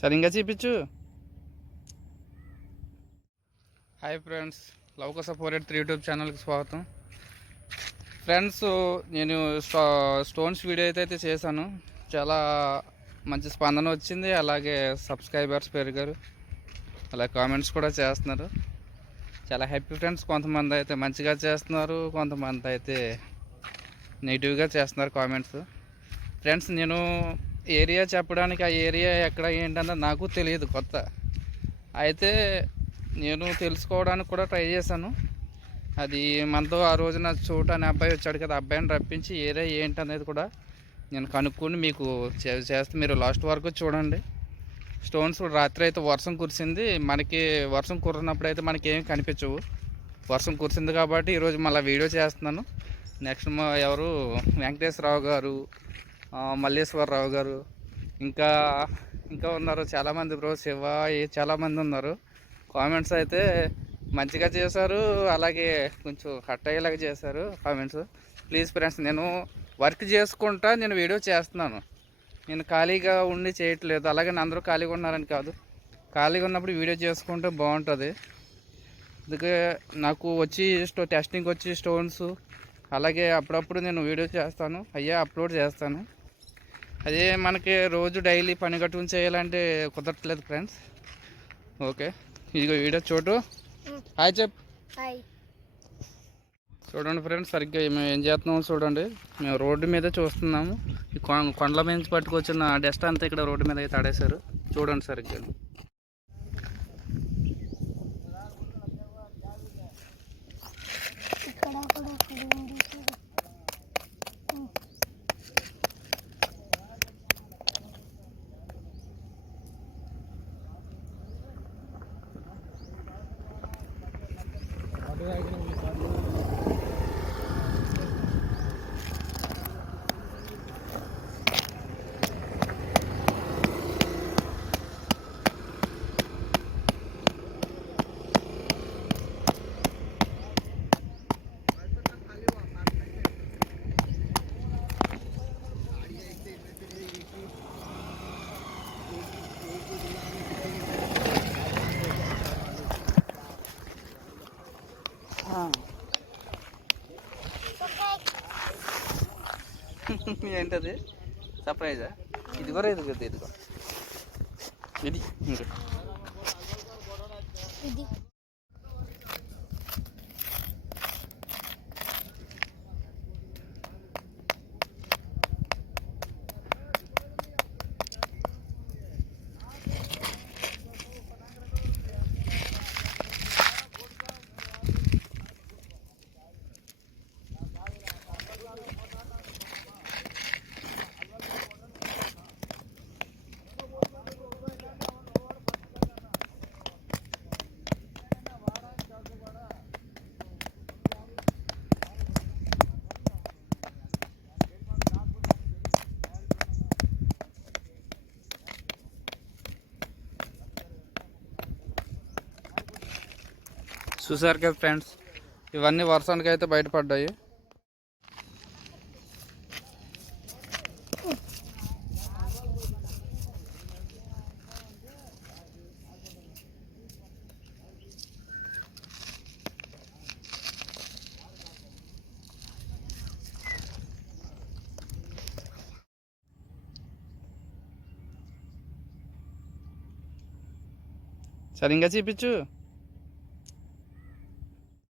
సరిగ్గా చూపించు. Hi friends Lavakasa four eight three YouTube ఛానల్కి స్వాగతం. ఫ్రెండ్స్ నేను స్టో స్టోన్స్ వీడియో అయితే అయితే చేశాను. చాలా మంచి స్పందన వచ్చింది. అలాగే సబ్స్క్రైబర్స్ పెరిగారు. అలాగే కామెంట్స్ కూడా చేస్తున్నారు. చాలా హ్యాపీ ఫ్రెండ్స్ కొంతమంది అయితే మంచిగా చేస్తున్నారు కొంతమంది అయితే నెగిటివ్గా చేస్తున్నారు కామెంట్స్. ఫ్రెండ్స్ నేను ఏరియా చెప్పడానికి ఆ ఏరియా ఎక్కడ ఏంటన్నది నాకు తెలియదు కొత్త. అయితే నేను తెలుసుకోవడానికి కూడా ట్రై చేశాను. అది మనతో ఆ రోజున చోటు అనే అబ్బాయి వచ్చాడు కదా అబ్బాయిని రప్పించి ఏరియా ఏంటనేది కూడా నేను కనుక్కొని మీకు చే- చేస్తే మీరు లాస్ట్ వరకు చూడండి. స్టోన్స్ రాత్రి అయితే వర్షం కురిసింది. మనకి వర్షం కురినప్పుడు అయితే మనకి ఏం కనిపించవు. వర్షం కురిసింది కాబట్టి ఈరోజు మళ్ళీ వీడియో చేస్తున్నాను. నెక్స్ట్ ఎవరు? వెంకటేశ్వరరావు గారు మల్లేశ్వరరావు గారు. ఇంకా ఇంకా ఉన్నారు చాలామంది బ్రో. శివ చాలామంది ఉన్నారు. కామెంట్స్ అయితే మంచిగా చేశారు. అలాగే కొంచెం హట్ అయ్యేలాగా చేశారు కామెంట్స్ ప్లీజ్ ఫ్రెండ్స్ నేను వర్క్ చేసుకుంటా నేను వీడియో చేస్తున్నాను. నేను ఖాళీగా ఉండి చేయట్లేదు. అలాగే అందరూ ఖాళీగా ఉన్నారని కాదు. ఖాళీగా ఉన్నప్పుడు వీడియో చేసుకుంటే బాగుంటుంది. అందుకే నాకు వచ్చి స్టో టెస్టింగ్ వచ్చి స్టోన్స్ అలాగే అప్పుడప్పుడు నేను వీడియో చేస్తాను. అయ్యా అప్లోడ్ చేస్తాను. అదే మనకి రోజు డైలీ పని కట్టుకుని చేయాలంటే కుదరట్లేదు ఫ్రెండ్స్. ఓకే. ఇదిగో వీడియో చోటు. హాయ్ చెప్. చూడండి ఫ్రెండ్స్ సరిగ్గా మేము ఏం చేస్తున్నామో చూడండి. మేము రోడ్డు మీద చూస్తున్నాము. ఈ కొండల మీద పట్టుకొచ్చిన డస్ట్ అంతా ఇక్కడ రోడ్డు మీద అయితే ఆడేశారు. చూడండి సరిగ్గా. Right, ఏంటది? సర్ప్రైజా ఇదిగో ఇదిగో ఇదిగో ఇది ఇంకా చూసారు కదా ఫ్రెండ్స్ ఇవన్నీ వర్షానికి అయితే బయటపడ్డాయి. సరిగ్గా చూపించు.